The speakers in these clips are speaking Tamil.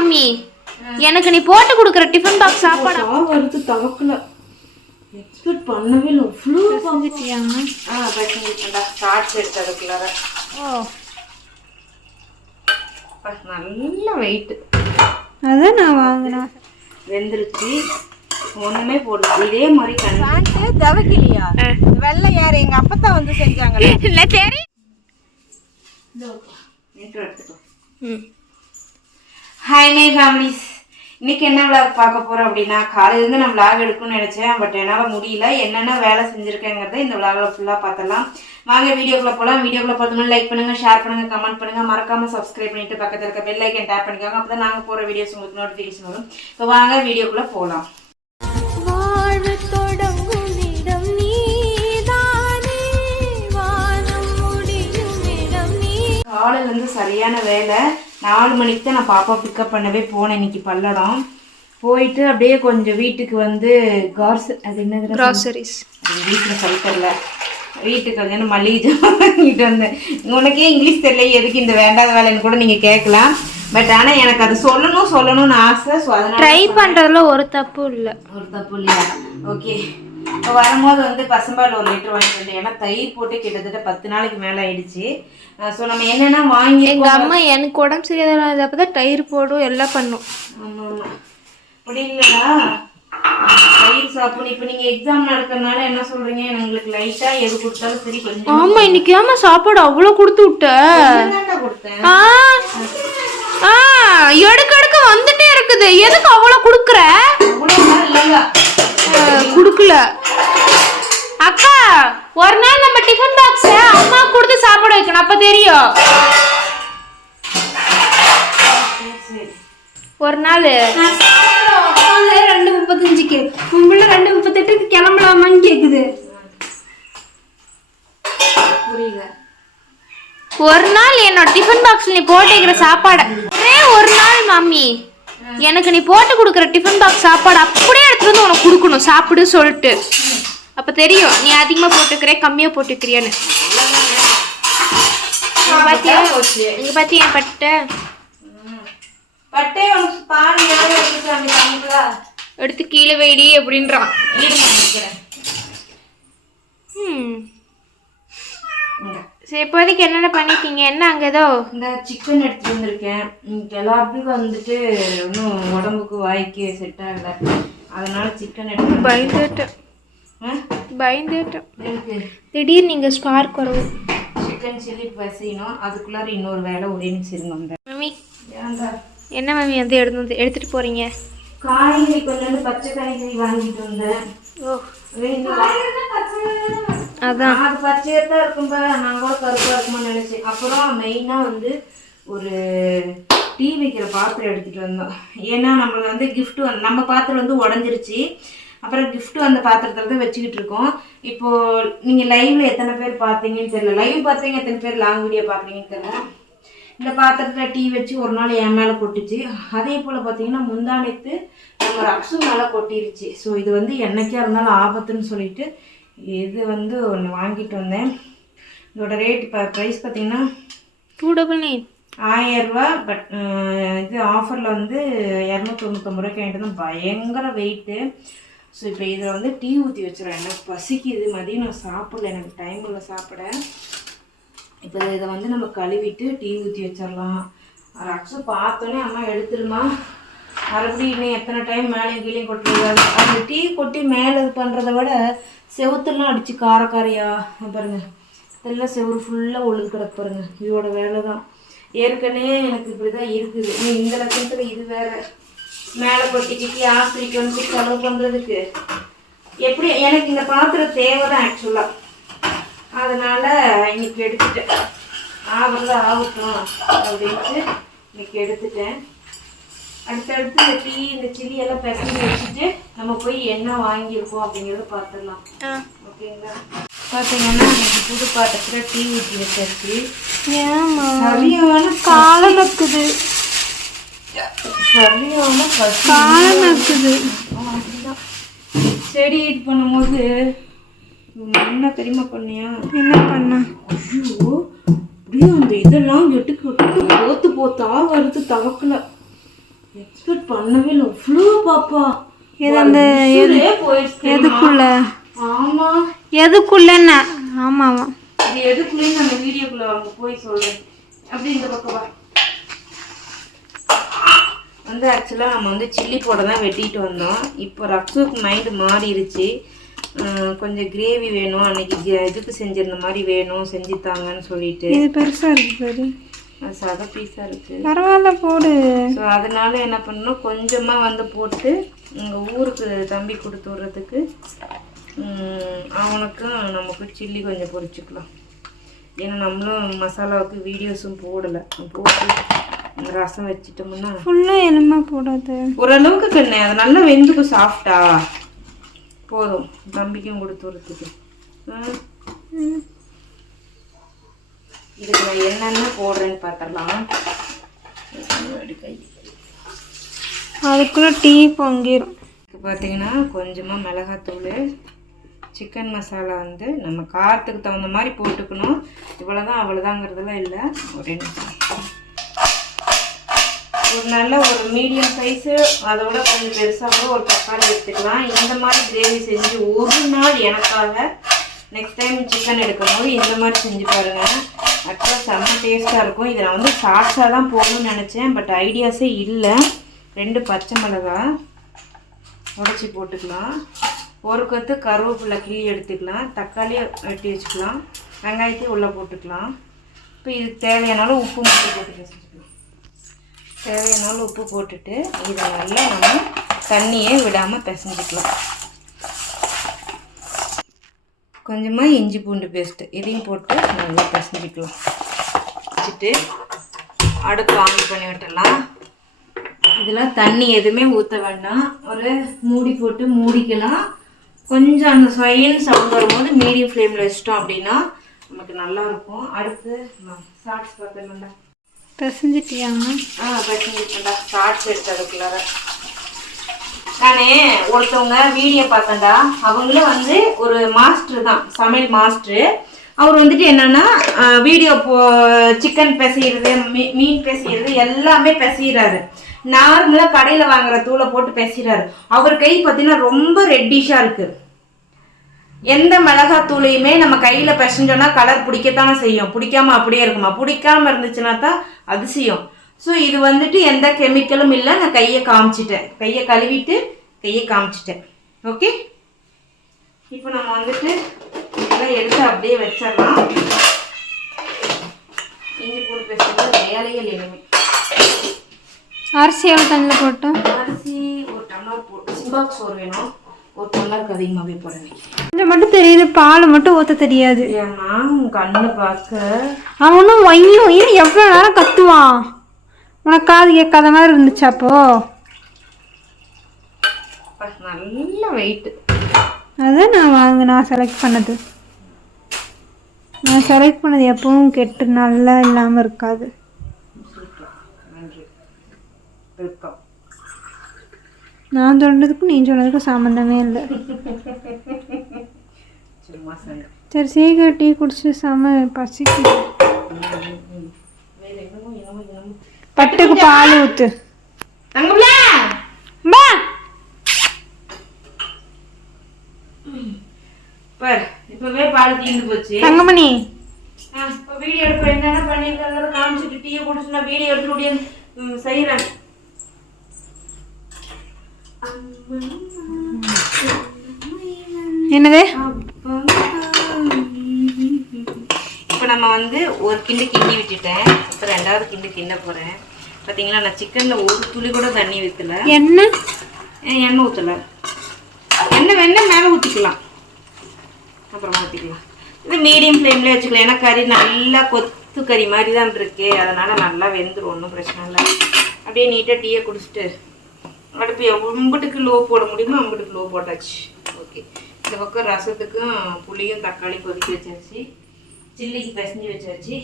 மாமி, எனக்கு நீ போட்டு கொடுக்குற டிஃபன் பாக்ஸ் சாப்பாடு வருது தவக்கல. எக்ஸ்பெக்ட் பண்ணவே இல்லை. ஃப்ளூ செஞ்சுட்டியாங்க? பசங்க ஸ்டார்ட் எடுத்ததுக்குள்ளார. ஓ, நல்ல வெயிட். அதான் நான் வாங்கினேன். வெந்துருச்சு. ஒண்ணுமே போடுது. இதே மாதிரி பேண்ட் தவக்கலையா? வெள்ளை யாரு எங்க அப்பத்தான் வந்து செஞ்சாங்களே. இல்ல சரி. Hi my families. இன்னைக்கு என்ன விளாக் பார்க்க போறோம் அப்படின்னா, காலையிலேருந்து நான் விளாக் எடுக்கணும்னு நினைச்சேன். பட் என்னால் முடியல. என்னென்ன வேலை செஞ்சுருக்கேங்கிறத இந்த விளாகில் ஃபுல்லாக பார்த்துடலாம். வாங்க வீடியோக்குள்ள போகலாம். வீடியோக்குள்ள பார்த்தோம்னா லைக் பண்ணுங்க, ஷேர் பண்ணுங்க, கமெண்ட் பண்ணுங்க, மறக்காம சப்ஸ்கிரைப் பண்ணிட்டு பக்கத்தில் இருக்க பெல் ஐக்கன் டேப் பண்ணிக்கோங்க. அப்போ தான் நாங்கள் போகிற வீடியோஸ் உங்களுக்கு நோட்டிஃபிகேஷன் வரும். இப்போ வாங்க வீடியோக்குள்ள போகலாம். காலையிலேருந்து சரியான வேலை. 4 மணிக்கு தான் நான் பாப்பா பிக்கப் பண்ணவே போனேன். இன்னைக்கு பல்லடம் போயிட்டு அப்படியே கொஞ்சம் வீட்டுக்கு வந்து அது என்ன கிராசரிஸ் வீட்டில் சொல்லித்தரல. வீட்டுக்கு வந்து மல்லிகை ஜாமான் வாங்கிட்டு வந்தேன். உனக்கே இங்கிலீஷ் தெரியல, எதுக்கு இந்த வேண்டாத வேலைன்னு கூட நீங்கள் கேட்கலாம். பட் ஆனால் எனக்கு அது சொல்லணும்னு ஆசை. ஸோ அதனால் ட்ரை பண்ணுறதுல ஒரு தப்பு இல்லை. இல்லையா? ஓகே. இப்போ வரும்போது வந்து பசும்பால் 1 லிட்டர் வாங்கிட்டு வந்தேன். ஏன்னா தயிர் போட்டு கிட்டத்தட்ட 10 நாளைக்கு மேலே ஆயிடுச்சு. ஸோ நம்ம என்னென்னா வாங்கி எங்கள் அம்மா எனக்கு உடம்பு சரியாத அப்போ தான் தயிர் போடும் எல்லாம் பண்ணும். ஆமாம், அப்படி இல்லைடா தயிர் சாப்பிடணும். இப்போ நீங்கள் எக்ஸாம் நடக்கிறதுனால என்ன சொல்கிறீங்க, எங்களுக்கு லைட்டாக எது கொடுத்தாலும் சரி கொஞ்சம். ஆமாம், இன்னைக்கு ஏமா சாப்பாடு அவ்வளோ கொடுத்து விட்ட? கொடுத்தேன். எடுக்க வந்துட்டே இருக்குது. எதுக்கு அவ்வளோ கொடுக்குற? குடுக்கல அக்கா. ஒரு நாள் நம்ம டிஃபன் பாக்ஸ் அம்மா கொடுத்து சாப்பாடு வைக்கணும், அப்ப தெரியும். ஒரு நாள் 2:35க்கு உங்களை 2:38க்கு கிளம்பலாமான்னு கேக்குது. புரியல. ஒரு நாள் என்னோட டிஃபன் பாக்ஸ்ல நீ போட்டு வைக்கிற சாப்பாடு ஒரே ஒரு நாள் மாமி, எனக்கு நீ போட்டு கொடுக்குற டிஃபன் பாக்ஸ் சாப்பாடு அப்படியே எடுத்துட்டு வந்து உனக்கு கொடுக்கணும், சாப்பிடு சொல்லிட்டு. அப்ப தெரியும் நீ அதிகமா போட்டுக்கிற கம்மியா போட்டுக்கிறியான்னு. இங்க பாத்தியா பட்டை பட்டை எடுத்து கீழே வைடி அப்படின்றான். சரி, இப்போதைக்கு என்னென்ன பண்ணிருக்கீங்க? என்ன அங்கே ஏதோ இந்த சிக்கன் எடுத்துட்டு வந்திருக்கேன். எல்லாத்துக்கும் வந்துட்டு இன்னும் உடம்புக்கு வாய்க்கு செட் ஆகலை. அதனால சிக்கன் எடுத்து பயந்துட்டேன். திடீர்னு நீங்கள் ஸ்பார்க் வரும். சிக்கன் சில்லி பசியணும். அதுக்குள்ளார இன்னொரு வேலை ஒரே நிமிஷம் இருங்க. வந்தேன் மம்மி. என்ன மம்மி வந்து எடுத்துட்டு போறீங்க? காய்கறி கொஞ்சம் பச்சை காய்கறி வாங்கிட்டு வந்தேன். ஓ, அதான் அது பச்சையாக தான் இருக்கும்பா. நான் கூட கருப்பாக இருக்குமா நினைச்சேன். அப்புறம் மெயினாக வந்து ஒரு டீ வைக்கிற பாத்திரம் எடுத்துகிட்டு வந்தோம். ஏன்னா நம்மளுக்கு வந்து கிஃப்ட் நம்ம பாத்திரம் வந்து உடஞ்சிருச்சு. அப்புறம் கிஃப்ட் அந்த பாத்திரத்தில் தான் வச்சுக்கிட்டு இருக்கோம். இப்போது நீங்கள் லைவ்ல எத்தனை பேர் பார்த்தீங்கன்னு தெரியல. லைவ் பார்த்தீங்க எத்தனை பேர் லாங் வீடியோ பார்க்குறீங்கன்னு தெரியல. இந்த பாத்திரத்தில் டீ வச்சு ஒரு நாள் என் மேலே கொட்டுச்சு. அதே போல் பார்த்தீங்கன்னா முந்தானத்து நம்ம ரக்ஸு மேலே கொட்டிருச்சு. ஸோ இது வந்து என்னைக்கா இருந்தாலும் ஆபத்துன்னு சொல்லிட்டு இது வந்து ஒன்று வாங்கிட்டு வந்தேன். இதோட ரேட் ப்ரைஸ் பார்த்தீங்கன்னா 299 1000 ரூபா. பட் இது ஆஃபரில் வந்து 299 ரூபாய்க்கு வாங்கிட்டு தான். பயங்கர வெயிட்டு. ஸோ இப்போ இதில் வந்து டீ ஊற்றி வச்சுருவேன். எனக்கு பசிக்குது, மதியம் நான் சாப்பிடல, எனக்கு டைம் இல்லை சாப்பிட. இப்போ இதை வந்து நம்ம கழுவிட்டு டீ ஊற்றி வச்சிடலாம். ரக்ஸு பார்த்தோன்னே அம்மா எடுத்துருமா, மறுபடியும் இன்னும் எத்தனை டைம் மேலே கீழே கொட்டுறது. அந்த டீ கொட்டி மேலே இது பண்ணுறத விட செவுத்துலாம் அடித்து காரக்காரியா பாருங்கள். இதெல்லாம் செவுறு ஃபுல்லாக ஒழுங்கு கிடக்கு பாருங்கள். இதோட வேலை தான். ஏற்கனவே எனக்கு இப்படி தான் இருக்குது. இந்த லட்சத்தில் இது வேறு மேலே கொட்டிக்கிட்டு ஆஸ்திரிக்கு வந்து செலவு பண்ணுறதுக்கு எப்படி எனக்கு இந்த பாத்திரம் தேவை தான் ஆக்சுவலாக. அதனால் இன்னைக்கு எடுத்துட்டேன். ஆகுறது ஆகட்டும் அப்படின்ட்டு இன்னைக்கு எடுத்துட்டேன். அடுத்தடுத்து இந்த டீ இந்த சில்லி எல்லாம் பிசைஞ்சு வச்சுட்டு நம்ம போய் என்ன வாங்கியிருக்கோம் அப்படிங்கிறத பார்த்துடலாம். ஓகேங்களா? பார்த்தீங்கன்னா இன்னைக்கு புது பாத்திரத்தில் டீ ஊற்றி வச்சாச்சு. சரியான காலம் நக்குது, சரியான காலம் நக்குது. அப்படிதான் செடி இது பண்ணும்போது என்ன தெரியுமா பண்ணியா? என்ன பண்ண? ஐயோ, அப்படியே அந்த இதெல்லாம் எட்டுக்கு போத்து போத்தா வருது தவக்கல. எக்ஸ்பெக்ட் பண்ணவே இல்லை அவ்வளோ பாப்பா. இது அந்த போயிடுச்சு. எதுக்குள்ள ஆமா எதுக்குள்ளன்னு ஆமாவா இது எதுக்குள்ளேன்னு அந்த வீடியோக்குள்ள அவங்க போய் சொல்றேன். அப்படி இந்த பக்கம் வா. வந்து ஆக்சுவலாக நம்ம வந்து சில்லி போட தான் வெட்டிட்டு வந்தோம். இப்போ ரக்ஸுக்கு மைண்டு மாறிடுச்சு. கொஞ்சம் கிரேவி வேணும், அன்னைக்கு இதுக்கு செஞ்சிருந்த மாதிரி வேணும், செஞ்சுத்தாங்கன்னு சொல்லிட்டு. இது பெருசா இருக்கு சரி, அது சத பீஸாக இருக்குது. பரவாயில்ல போடு. ஸோ அதனால என்ன பண்ணணும், கொஞ்சமாக வந்து போட்டு உங்கள் ஊருக்கு தம்பி கொடுத்து விட்றதுக்கு அவனுக்கும் நமக்கு சில்லி கொஞ்சம் பொரிச்சுக்கலாம். ஏன்னா நம்மளும் மசாலாவுக்கு வீடியோஸும் போடலை. போட்டு ரசம் வச்சுட்டோம்னா ஃபுல்லாக எலும்பா போடாது, ஓரளவுக்கு கண்ணு அது நல்லா வெந்துக்கும், சாஃப்டா போதும் தம்பிக்கும் கொடுத்து விட்றதுக்கு. இதுக்கு நான் என்னென்ன போடுறேன்னு பார்த்துடலாம். அதுக்குள்ளே டீ பொங்கிடும். இப்போ பார்த்தீங்கன்னா கொஞ்சமாக மிளகாத்தூள், சிக்கன் மசாலா வந்து நம்ம காரத்துக்கு தகுந்த மாதிரி போட்டுக்கணும். இவ்வளோதான் அவ்வளோதாங்கிறதுலாம் இல்லை. ஒரு நல்ல ஒரு மீடியம் சைஸு, அதோட கொஞ்சம் பெருசாக ஒரு தக்காளி எடுத்துக்கலாம். இந்த மாதிரி கிரேவி செஞ்சு ஒரு நாள் எனக்காக நெக்ஸ்ட் டைம் சிக்கன் எடுக்கும்போது இந்த மாதிரி செஞ்சு பாருங்கள். ஆக்சுவலாக செம்ம டேஸ்ட்டாக இருக்கும். இதை நான் வந்து சாட்ஸாக தான் போகணும்னு நினச்சேன், பட் ஐடியாஸே இல்லை. 2 பச்சை மிளகாய் உடச்சி போட்டுக்கலாம். ஒரு கொத்து கருவேப்பிலை கிள்ளி எடுத்துக்கலாம். தக்காளியை வெட்டி வச்சுக்கலாம். வெங்காயத்தையும் உள்ளே போட்டுக்கலாம். இப்போ இதுக்கு தேவையானாலும் உப்பு மட்டும் போட்டு வச்சுக்கலாம். தேவையானாலும் உப்பு போட்டுட்டு இதை நல்லா நம்ம தண்ணியே விடாமல் பிசைஞ்சிக்கலாம். கொஞ்சமாக இஞ்சி பூண்டு பேஸ்ட்டு இதையும் போட்டு நல்லா பிசைஞ்சிக்கலாம். வச்சுட்டு அடுப்பு ஆன் பண்ணி விட்டுடலாம். இதில் தண்ணி எதுவுமே ஊற்ற வேண்டாம். ஒரு மூடி போட்டு மூடிக்கலாம். கொஞ்சம் அந்த ஸ்வைன் சவுண்ட் வரும்போது மீடியம் ஃப்ளேமில் வச்சிட்டோம் அப்படின்னா நமக்கு நல்லாயிருக்கும். அடுத்து சாட்ஸ் பார்த்துடலாம்டா. பிசைஞ்சிட்டியாங்க? பிசைஞ்சிட்டேன்டா. சாட்ஸ் எடுத்து அதுக்குள்ளார நான் ஒருத்தவங்க வீடியோ பார்த்தேன்டா. அவங்களே வந்து ஒரு மாஸ்டர் தான், சமையல் மாஸ்டரு. அவர் வந்துட்டு என்னென்னா வீடியோ சிக்கன் பிசைகிறது, மீன் பிசைகிறது எல்லாமே பிசைகிறாரு. நார்மலாக கடையில் வாங்குற தூளை போட்டு பிசைகிறாரு. அவர் கை பார்த்தீங்கன்னா ரொம்ப ரெட்டிஷாக இருக்குது. எந்த மிளகாத்தூளையுமே நம்ம கையில் பிசைஞ்சோன்னா கலர் பிடிக்கத்தானே செய்யும். பிடிக்காம அப்படியே இருக்குமா? பிடிக்காமல் இருந்துச்சுன்னா தான் அதிசயம். ஸோ இது வந்துட்டு எந்த கெமிக்கலும் இல்லை. நான் கையை காமிச்சிட்டேன், கையை கழுவிட்டு கையை காமிச்சிட்டேன். ஓகே, இப்போ நம்ம வந்துட்டு இதெல்லாம் எடுத்து அப்படியே வச்சிடலாம். இஞ்சி பூண்டு பேஸ்ட் வேலையே இனிமே. அரிசி எவ்வளோ தண்ணியில் போட்டோம்? அரிசி ஒரு டம்ளர் போட்டு, சிம்பாக்கு சோறு வேணும், ஒரு டம்ளருக்கு அதிகமாகவே போடுவேன். கொஞ்சம் மட்டும் தெரியுது, பால் மட்டும் ஊற்ற தெரியாது. ஏன்னா உன் கண்ணை பார்க்க அவனும் வையும் ஏன் எவ்வளோ நேரம் கத்துவான். உனக்கு காது கேட்காத மாதிரி இருந்துச்சு அப்போ. நல்ல வெயிட்டு. அதுதான் நான் செலக்ட் பண்ணது. நான் செலக்ட் பண்ணது எப்பவும் கெட்டு நல்லா இல்லாமல் இருக்காது. நான் சொன்னதுக்கும் நீ சொன்னதுக்கும் சம்மந்தமே இல்லை. சரி சீக்கிரம் டீ குடிச்சு செம பசிக்கு. பட்டுக்கு பால் ஊத்து. இப்பவே பால் தீர்ந்து போச்சு. தங்கமணி இப்போ வீடியோ எடுப்ப என்னென்ன பண்ணிருக்காங்க காமிச்சிட்டு டீயை குடிச்சு நான் வீடியோ எடுத்து முடியும் செய்யறேன். என்னது? இப்போ நம்ம வந்து ஒரு கிண்டு கிண்டி விட்டுட்டேன். இப்போ 2வது கிண்டு கிண்ட போகிறேன். பார்த்தீங்களா, நான் சிக்கனில் ஒரு துளி கூட தண்ணி ஊற்றலை. எண்ணெய் ஊற்றலை. எண்ணெய் வேணா மேலே ஊற்றிக்கலாம், அப்புறமா ஊற்றிக்கலாம். இது மீடியம் ஃப்ளேம்லேயே வச்சுக்கலாம். ஏன்னா கறி நல்லா கொத்து கறி மாதிரி தான் இருக்கு, அதனால் நல்லா வெந்துடும், ஒன்றும் பிரச்சனை இல்லை. அப்படியே நீட்டாக டீயை குடிச்சிட்டு அடுப்பு எம்புட்டுக்கு லோ போட முடியுமோ அம்புட்டுக்கு லோ போட்டாச்சு. ஓகே, இந்த பக்கம் ரசத்துக்கும் புளியும் தக்காளி கொதிக்க வச்சாச்சு, சில்லிக்கு பிசைஞ்சு வச்சாச்சு.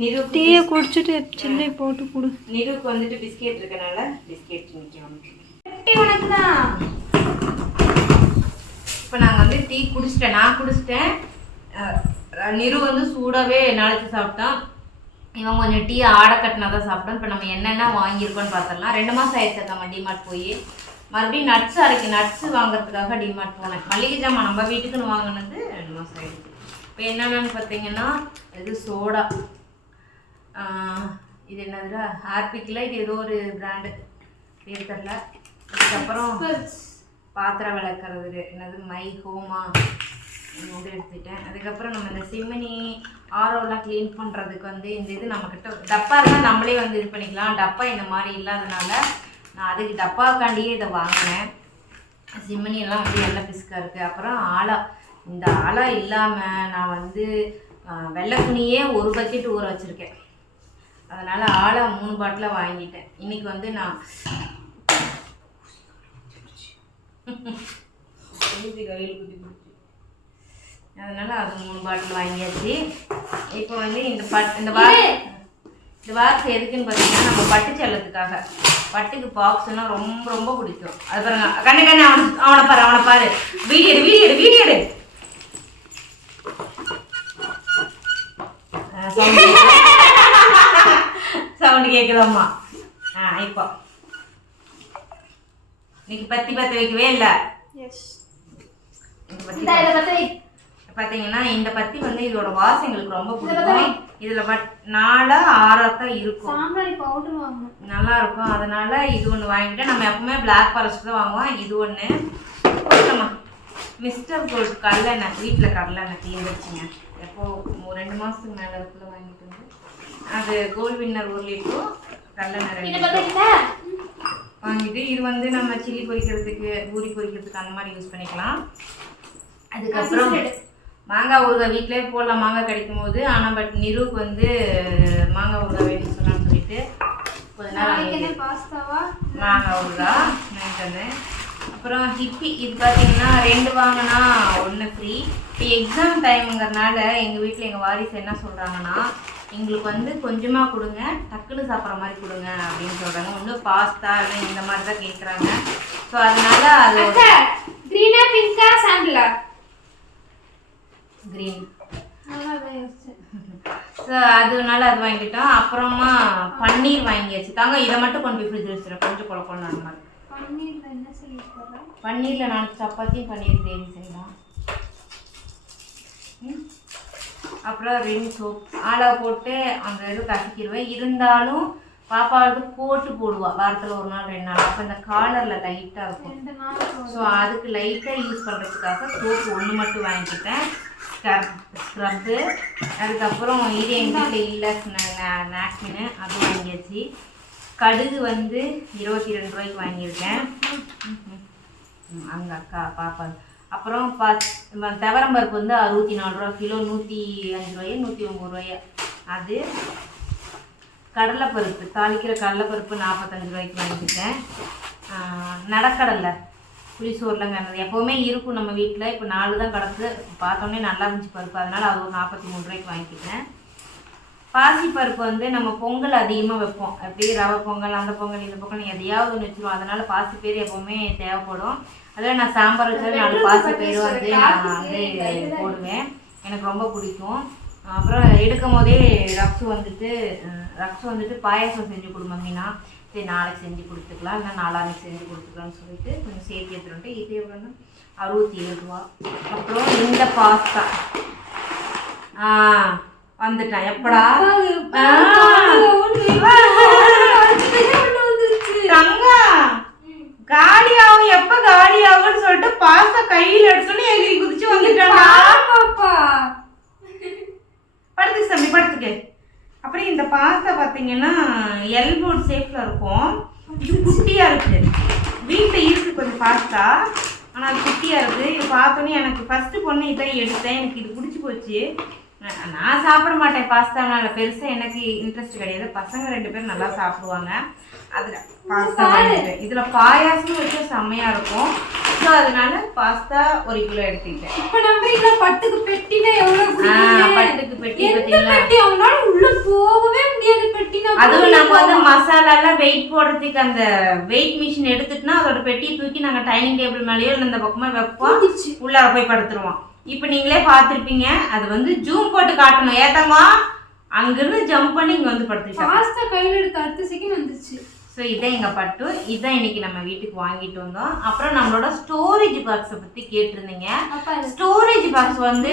நிரு டீயை குடிச்சிட்டு சில்லி போட்டு கொடு. நிருக்கு வந்துட்டு பிஸ்கெட் இருக்கனால பிஸ்கெட் உனக்கு தான். இப்போ நாங்கள் வந்து டீ குடிச்சிட்டேன், நான் குடிச்சிட்டேன். நிரு வந்து சூடாகவே நாளைக்கு சாப்பிட்டான். இவன் கொஞ்சம் டீ ஆடை கட்டினா தான் சாப்பிடும். இப்போ நம்ம என்னென்ன வாங்கியிருக்கோன்னு பார்த்துடலாம். 2 மாதம் ஆயிடுச்சு நம்ம டிமார்ட் போய். மறுபடியும் நட்ஸ் வாங்குறதுக்காக டிமார்ட் போனேன். மளிகை ஜாமான் நம்ம வீட்டுக்குன்னு வாங்கினது 2 மாதம் ஆயிடுச்சு. இப்போ என்னென்னு பார்த்தீங்கன்னா இது சோடா, இது என்னதுடா ஹார்பிக்கில், இது ஏதோ ஒரு பிராண்டு பேர் தெரில. அதுக்கப்புறம் பாத்திரம் விளக்குறது என்னது மை ஹோமா இது எடுத்துட்டேன். அதுக்கப்புறம் நம்ம இந்த சிம்மினி ஆரோலாம் க்ளீன் பண்ணுறதுக்கு வந்து இந்த இது நம்மக்கிட்ட டப்பா இருந்தால் நம்மளே வந்து இது பண்ணிக்கலாம். டப்பா இந்த மாதிரி இல்லாதனால நான் அதுக்கு டப்பாக்காண்டியே இதை வாங்கினேன். சிம்மினி எல்லாம் வந்து எல்லாம் பிஸ்காக இருக்குது. அப்புறம் ஆலா, இந்த ஆலா இல்லாமல் நான் வந்து வெள்ளை துணியே 1 பக்கெட் ஊற வச்சுருக்கேன். அதனால் ஆலா 3 பாட்டில் வாங்கிட்டேன். இன்றைக்கி வந்து நான் அதனால அது 3 பாட்டில் வாங்கியாச்சு. இப்போ வந்து இந்த பாக்ஸ் எதுக்குன்னு பார்த்தீங்கன்னா நம்ம பட்டு செல்லத்துக்காக. பட்டுக்கு பாக்ஸ்னால் ரொம்ப ரொம்ப பிடிக்கும். அது பாருங்க கண்ணு அவனை பாரு வீடியோ எடு சவுண்டு கேட்குதாம்மா. இப்போ இன்னைக்கு பத்தி வைக்கவே இல்லை. பார்த்தீங்கன்னா இந்த பத்தி வந்து இதோட வாசம் எங்களுக்கு ரொம்ப பிடிக்கும். இதில் 4 6 தான் இருக்கும், நல்லா இருக்கும். அதனால இது ஒன்று வாங்கிட்டேன். நம்ம எப்பவுமே பிளாக் ஃபாரஸ்ட் தான் வாங்குவோம். இது ஒன்று ஓகேம்மா. மிஸ்டர் கோல்ட் கடலெண்ணெய், வீட்டில் கடலெண்ணெய் தீர்ந்துருச்சுங்க. எப்போ 2 மாதத்துக்கு மேலே இருக்குள்ள வாங்கிட்டு வந்து அது கோல்ட் வின்னர் 1 லிட்டரும் கடலெண்ணெய் 2 வாங்கிட்டு இது வந்து நம்ம சில்லி பொரிக்கிறதுக்கு பூரி பொரிக்கிறதுக்கு அந்த மாதிரி யூஸ் பண்ணிக்கலாம். அதுக்கப்புறம் மாங்காய் ஊறுகாய் வீட்டிலே போடலாம் மாங்காய் கிடைக்கும் போது. ஆனால் பட் நிருவுக்கு வந்து மாங்காய் ஊறுகாய் வேணும்னு சொன்னான்னு சொல்லிட்டு கொஞ்ச நேரம் மாங்காய் ஊறுகாய் வாங்கிட்டு. அப்புறம் ஹிப்பி இது பார்த்தீங்கன்னா 2 வாங்கினா 1 ஃப்ரீ. இப்போ எக்ஸாம் டைமுங்கிறதுனால எங்கள் வீட்டில் எங்கள் வாரிசு என்ன சொல்கிறாங்கன்னா, எங்களுக்கு வந்து கொஞ்சமாக கொடுங்க, டக்குன்னு சாப்பிட்ற மாதிரி கொடுங்க அப்படின்னு சொல்கிறாங்க. ஒன்றும் பாஸ்தா இல்லை இந்த மாதிரி தான் கேட்குறாங்க. ஸோ அதனால அது க்ரீனா பிங்கா சாண்டிலா க்ரீன். ஸோ அதனால அது வாங்கிட்டோம். அப்புறமா பன்னீர் வாங்கியாச்சு. தாங்க இதை மட்டும் கொண்டு போய் ஃப்ரிட்ஜ் வச்சுருக்கேன். கொஞ்சம் குழப்பம் அந்த மாதிரி. பன்னீரில் நான் சப்பாத்தியும் பன்னீர் கிரேவி செய்யலாம். அப்புறம் ரின் சோப் ஆலா போட்டு அந்த இது கசக்கிடுவேன். இருந்தாலும் பாப்பா வந்து போடுவா வாரத்தில் 1 நாள் 2 நாள். அப்போ இந்த காலரில் லைட்டாக இருக்கும். ஸோ அதுக்கு லைட்டாக யூஸ் பண்ணுறதுக்காக சோப்பு 1 மட்டும் வாங்கிக்கிட்டேன். ஸ்க்ரப்பு. அதுக்கப்புறம் இது எங்கள் வீட்டில் இல்லை நாப்கின்னு, அது வாங்கியாச்சு. கடுகு வந்து 22 ரூபாய்க்கு வாங்கியிருக்கேன். அங்கே அக்கா பாப்பா. அப்புறம் துவரம்பருப்பு வந்து 64 ரூபா கிலோ, 105 ரூபாயா 109 ரூபாயா. அது கடலைப்பருப்பு, தாளிக்கிற கடலைப்பருப்பு 45 ரூபாய்க்கு வாங்கிக்கிட்டேன். நடக்கடலை புளிசோர்லாம் கிடந்தது எப்போவுமே இருக்கும் நம்ம வீட்டில். இப்போ 4 தான் கிடக்கு. பார்த்தோன்னே நல்லா இருந்துச்சு பருப்பு, அதனால் அது ஒரு 43 ரூபாய்க்கு வாங்கிக்கிட்டேன். பாசிப்பருப்பு வந்து நம்ம பொங்கல் அதிகமாக வைப்போம். அப்படியே ரவை பொங்கல், அந்த பொங்கல், இந்த பொங்கல் எதையாவது ஒன்று வச்சுருவோம். அதனால் பாசிப்பயிறு எப்போவுமே தேவைப்படும். அதில் நான் சாம்பார் வச்சாலும் 4 பாசிப்பயிறு வந்து நான் வந்து போடுவேன். எனக்கு ரொம்ப பிடிக்கும். அப்புறம் எடுக்கும் போதே ரக்ஸு வந்துட்டு பாயாசம் செஞ்சு கொடுமாங்கன்னா, சரி நாளைக்கு செஞ்சு கொடுத்துக்கலாம், இல்லை நாளான்னைக்கு செஞ்சு கொடுத்துக்கலாம்னு சொல்லிட்டு கொஞ்சம் சேர்த்து எடுத்துகிட்டு. இது எவ்வளோன்னா 67 ரூபா. அப்புறம் இந்த பாஸ்தா வந்துட்டேன். எப்படா தங்கா காலியாகும், எப்ப காலியாகும்னு சொல்லிட்டு பாஸ்தா கையில் எடுத்துன்னு எகிரி குதிச்சு வந்துட்டாங்க. படுத்துக்கு தம்பி படுத்துக்கு. அப்புறம் இந்த பாஸ்தா பார்த்தீங்கன்னா எல்போர்ட் ஷேப்ல இருக்கும். இது குட்டியா இருக்கு. வீட்டில் இருக்கு கொஞ்சம் பாஸ்தா, ஆனால் அது குட்டியா இருக்கு. இது பார்த்தோன்னே எனக்கு ஃபர்ஸ்ட் பொண்ணு இதான் எடுத்தேன். எனக்கு இது பிடிச்சி போச்சு. நான் சாப்பிட மாட்டேன் பாஸ்தானால, பெருசாக எனக்கு இன்ட்ரெஸ்ட் கிடையாது. பசங்க 2 பேரும் நல்லா சாப்பிடுவாங்க. அதில் பாஸ்தா வாங்கிட்டேன். இதில் பாயாசமும் வச்சு செம்மையாக இருக்கும். ஸோ அதனால பாஸ்தா 1 கிலோ எடுத்துக்கிட்டேன். இப்போ நம்ம இதில் பட்டுக்கு பெட்டினா எவ்வளோ பட்டுக்கு பெட்டி பார்த்தீங்களா, அவனால உள்ள போகவே முடியாது பெட்டினா. அதுவும் நம்ம வந்து மசாலாலாம் வெயிட் போடுறதுக்கு அந்த வெயிட் மிஷின் எடுத்துட்டுனா அதோட பெட்டியை தூக்கி நாங்கள் டைனிங் டேபிள் மேலேயோ இல்லை இந்த பக்கமாக வைப்போம், உள்ளார போய் படுத்துருவோம். இப்போ நீங்களே பார்த்துருப்பீங்க. அது வந்து ஜூம் போட்டு காட்டணும். ஏத்தம்மா அங்கிருந்து ஜம்ப் பண்ணி இங்க வந்து படுத்துக்கிட்டா. பாஸ்தா கையில எடுத்து அடுத்த செகண்ட் வந்துச்சு. ஸோ இதான் எங்கள் பட்டு, இதுதான் இன்னைக்கு நம்ம வீட்டுக்கு வாங்கிட்டு வந்தோம். அப்புறம் நம்மளோட ஸ்டோரேஜ் பாக்ஸை பற்றி கேட்டிருந்தீங்க. ஸ்டோரேஜ் பாக்ஸ் வந்து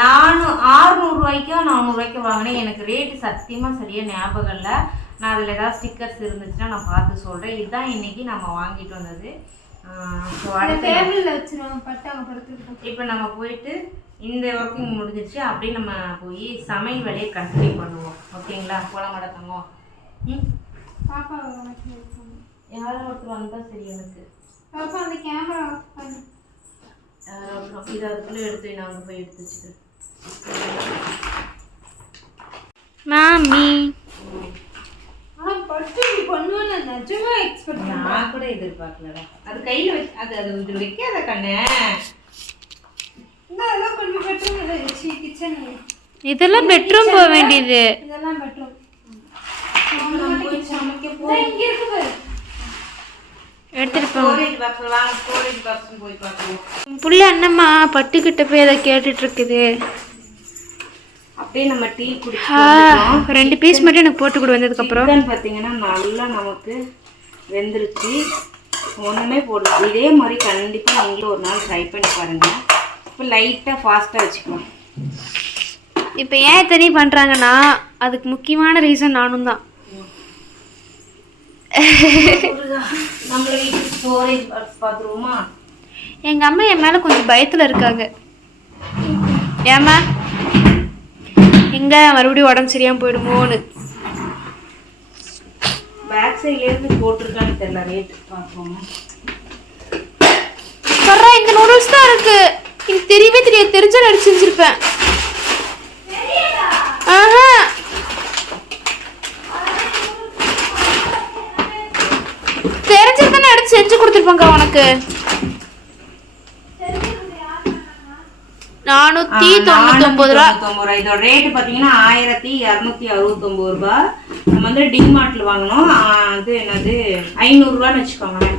நான் 600 ரூபாய்க்கோ 400 ரூபாய்க்கோ வாங்கினேன். எனக்கு ரேட்டு சத்தியமாக சரியாக ஞாபகம் இல்லை. நான் அதில் ஏதாவது ஸ்டிக்கர்ஸ் இருந்துச்சுன்னா நான் பார்த்து சொல்கிறேன். இதுதான் இன்னைக்கு நம்ம வாங்கிட்டு வந்தது. ஸோ அடுத்த இப்போ நம்ம போயிட்டு இந்த ஒர்க்கிங் முடிஞ்சிச்சு. அப்படியே நம்ம போய் சமையல் வேலையை கண்டினியூ பண்ணுவோம். ஓகேங்களா? போல மாட்டோம். பாப்பா யாரும் ஒருத்தர் வந்தால் சரி. எனக்கு பாப்பா அந்த கேமரா இதை அதுக்குள்ளே எடுத்து நாங்கள் போய் எடுத்து வச்சுக்கிறேன். மாமி பட்டு நீ பண்ணுவேன்னு நிஜமா எக்ஸ்பெக்ட் நான் கூட எதிர்பார்க்கலடா. அது கையில் வச்சு அது இது வைக்காத கண்ணே. இதெல்லாம் கொஞ்சம் பெட்ரூம் கிச்சன், இதெல்லாம் பெட்ரூம் போக வேண்டியது. இதெல்லாம் பெட்ரூம். இங்க இருக்கு பாரு. எடுத்துட்டு போ. ஸ்டோரேஜ் பாக்ஸ் வாங்க, ஸ்டோரேஜ் பாக்ஸ் போய் பார்ப்போம். புள்ள என்னம்மா பட்டுக்கிட்ட போய் அதை கேட்டுட்டு இருக்குது. அப்படியே நம்ம டீ குடிச்சோம். 2 பீஸ் மட்டும் எனக்கு போட்டு கொடு. வந்ததுக்கப்புறம் சிக்கன் பார்த்தீங்கன்னா நல்லா நமக்கு வெந்துருச்சு. ஒன்றுமே போடல. இதே மாதிரி கண்டிப்பாக நீங்களும் ஒரு நாள் ட்ரை பண்ணி பாருங்கள். இப்போ லைட்டாக ஃபாஸ்ட்டாக வச்சுக்கலாம். இப்போ ஏன் இத்தனை பண்ணுறாங்கன்னா அதுக்கு முக்கியமான ரீசன் நானும் தான். நம்மள வீட்டுக்கு ஸ்டோரேஜ் பாக்ஸ் பார்த்துருவோமா? எங்கள் அம்மா என் மேலே கொஞ்சம் பயத்தில் இருக்காங்க. ஏம்மா எங்கே மறுபடியும் உடம்பு சரியாமல் போயிடுமோன்னு. பேக் சைட்லேருந்து போட்டிருக்கான்னு தெரியல. ரேட் பார்ப்போமா? வர்றா இந்த நூடுல்ஸ் தான் இருக்கு. எனக்கு தெரியவே தெரியாது. தெரிஞ்சா நான் செஞ்சிருப்பேன். ஆஹா தெரிஞ்சிருந்தானே எடுத்து செஞ்சு கொடுத்துருப்பாங்க உனக்கு. 499 ரூபா. இதோட ரேட்டு பார்த்தீங்கன்னா 1269 ரூபாய். நம்ம வந்து டிமார்ட்ல வாங்கினோம். அது என்னது 500 ரூபான்னு வச்சுக்கோங்களேன்.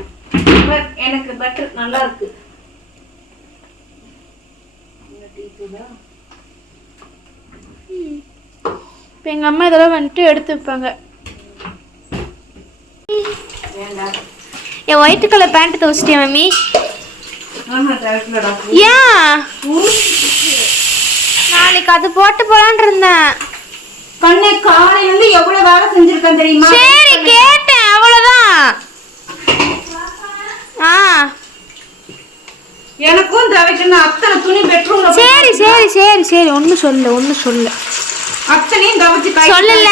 பட் எனக்கு பெட்டர், நல்லா இருக்கு. இப்போ எங்கள் அம்மா இதெல்லாம் வந்துட்டு எடுத்து வைப்பாங்க. என் ஒயிட் கலர் பேண்ட் துவச்சிட்டியா மம்மி? ஏன் நாளைக்கு அது போட்டு போலான்னு இருந்தேன். கண்ணே காலையில இருந்து எவ்வளவு வேலை செஞ்சிருக்கேன் தெரியுமா? சரி கேட்டேன், அவ்வளவுதான். எனக்கும் துவைக்கணும். அத்தனை துணி பெட்ரூம்ல. சரி சரி சரி சரி ஒன்னும் சொல்ல அத்தனையும் துவைச்சு சொல்லல.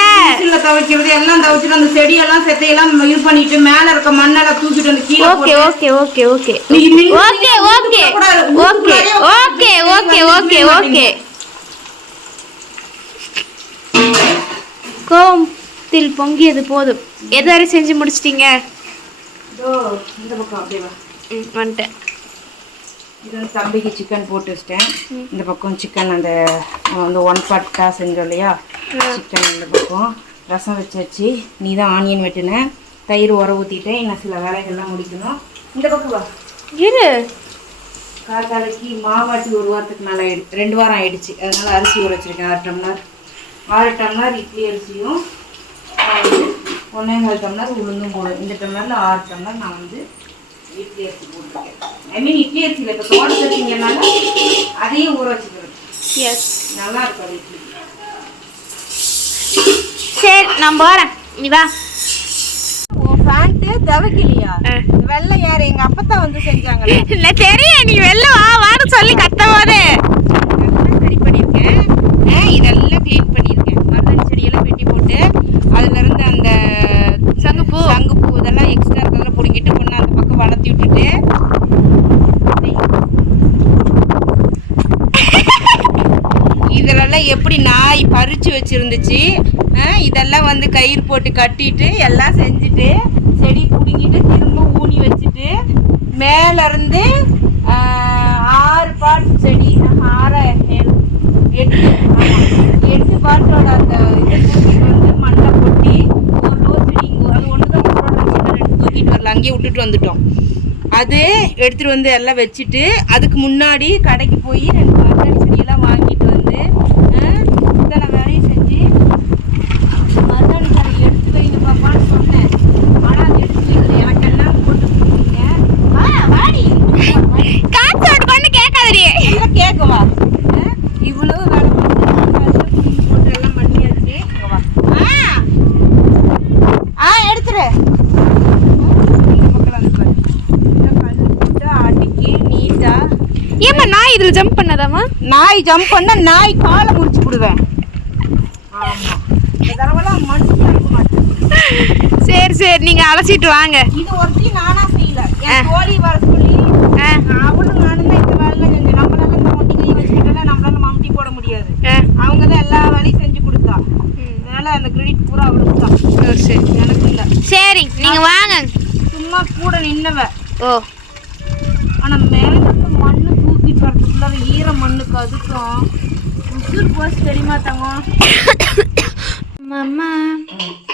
துவைக்கிறது எல்லாம் துவைச்சிட்டு அந்த செடியெல்லாம் செத்தையெல்லாம் இது பண்ணிட்டு மேல இருக்க மண்ணெல்லாம் தூக்கிட்டு வந்து கீழே. Okay okay okay okay okay okay okay okay okay okay. கோவத்தில் பொங்கியது போதும். எதாரும் செஞ்சு முடிச்சிட்டீங்க? இந்த பக்கம் அப்படியே வந்துட்டேன். இது வந்து தம்பிக்கு சிக்கன் போட்டு வச்சிட்டேன். இந்த பக்கம் சிக்கன் அந்த வந்து 1 பார்ட்டா செஞ்சோம் இல்லையா, சிக்கன் இந்த பக்கம் ரசம் வச்சாச்சு. நீ தான் ஆனியன் வெட்டினேன், தயிர் உர ஊற்றிட்டேன். இன்னும் சில வேலைகள்லாம் முடிக்கணும். இந்த பக்கம் வா. இரு. காக்காலைக்கு மாவாட்டி 1 வாரத்துக்கு மேலே 2 வாரம் ஆயிடுச்சு. அதனால அரிசி ஊற வச்சிருக்கேன். 6 டம்ளர் இட்லி அரிசியும் 1.25 டம்ளர் உளுந்தும் போடும். இந்த டம்ளரில் 6 டம்ளர் நான் வந்து இட்லி அரிசி போட்டுருக்கேன். ஐ மீன் இட்லி அரிசியில் இப்போ தோட்டை தட்டிங்கனால அதையும் ஊற வச்சுக்கிறேன். எஸ், நல்லா இருக்கும் அது இட்லி. சரி நான் போகிறேன், நீ வா. உன் பேண்ட்டு துவைக்கலையா? வெள்ளை யார்? எங்கள் அப்பத்தான் வந்து செஞ்சாங்களே. இல்லை தெரியும், நீ வெளில வான்னு சொல்லி கத்தும் போது ரெடி பண்ணியிருக்கேன். இதெல்லாம் க்ளீன் பண்ணியிருக்கேன். மருதாணி செடியெல்லாம் வெட்டி போட்டு அதுலேருந்து அந்த சங்குப்பூ இதெல்லாம் எக்ஸ்ட்ரா இருக்கிறதெல்லாம் பிடிங்கிட்டு ஒன்று அந்த பக்கம் வளர்த்தி விட்டுட்டு இதெல்லாம் எப்படி நாய் பறித்து வச்சுருந்துச்சு. இதெல்லாம் வந்து கயிறு போட்டு கட்டிட்டு எல்லாம் செஞ்சுட்டு செடி பிடிங்கிட்டு திரும்ப ஊனி வச்சுட்டு மேலேருந்து 6 பாட்டு செடி 8 பாட்டோட அந்த இதை தூக்கிட்டு வந்து மண்ணை கொட்டி ஒரு ரோ செடி அது ஒன்று தான் ஊரோட 2 தூக்கிட்டு வரல, அங்கேயே விட்டுட்டு வந்துட்டோம். அது எடுத்துகிட்டு வந்து எல்லாம் வச்சுட்டு அதுக்கு முன்னாடி கடைக்கு போய் 2 மருதாணி செடியெல்லாம் வாங்கிட்டு வந்து இத்தனை வேலையும் செஞ்சு இதுல ஜம்ப் பண்ணாதாமா? நாய் ஜம்ப் பண்ணா நாய் காலை முடிச்சு விடுவேன். ஆமா இதெல்லாம் மண்ணு இருக்க மாட்டேன். சரி சரி நீங்க அலசிட்டு வாங்க. இது ஒருத்தி நானா செய்யல, என் தோழி வர சொல்லி அவளும் நானும் தான் இந்த வேலைலாம் செஞ்சோம். நம்மளால இந்த மொட்டி கை வச்சுக்கிட்டால நம்மளால மம்டி போட முடியாது. அவங்க தான் எல்லா வேலையும் செஞ்சு கொடுத்தா. அதனால அந்த கிரெடிட் பூரா அவளுக்கு தான், சரி எனக்கு இல்லை. சரி நீங்க வாங்க. சும்மா கூட நின்னவ. ஓ ஆனா மேல இருந்து மண்ணு தூக்கிட்டு வரதுக்குள்ள ஈர மண்ணுக்கு அதுக்கும் உசுர் போச்சு தெரியுமா தங்கம்? மாமா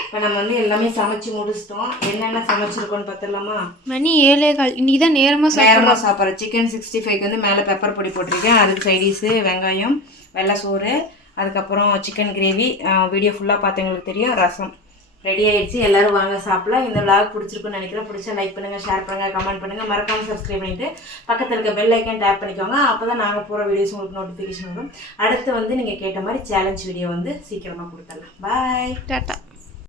இப்போ நம்ம வந்து எல்லாமே சமைச்சு முடிச்சிட்டோம். என்னென்ன சமைச்சிருக்கோன்னு பார்த்துடலாமா? மணி 7:15. இன்னைக்கு தான் நேரமாக சாப்பிட்றேன். சிக்கன் 65க்கு வந்து மேலே பெப்பர் பொடி போட்டிருக்கேன். அதுக்கு சைடிஸு வெங்காயம், வெள்ளை சோறு, அதுக்கப்புறம் சிக்கன் கிரேவி. வீடியோ ஃபுல்லாக பார்த்தவங்களுக்கு தெரியும். ரசம் ரெடி ஆயிடுச்சு. எல்லாரும் வாங்க சாப்பிடலாம். இந்த விளாக் பிடிச்சிருக்குன்னு நினைக்கிறேன். பிடிச்சா லைக் பண்ணுங்கள், ஷேர் பண்ணுங்கள், கமெண்ட் பண்ணுங்கள், மறக்காமல் சப்ஸ்கிரைப் பண்ணிவிட்டு பக்கத்தில் இருக்க பெல் ஐக்கன் டேப் பண்ணிக்கோங்க. அப்போ தான் நாங்கள் போகிற வீடியோஸ் உங்களுக்கு நோட்டிஃபிகேஷன் வரும். அடுத்து வந்து நீங்கள் கேட்ட மாதிரி சேலஞ்ச் வீடியோ வந்து சீக்கிரமாக கொடுத்துடலாம். பாய், டாட்டா.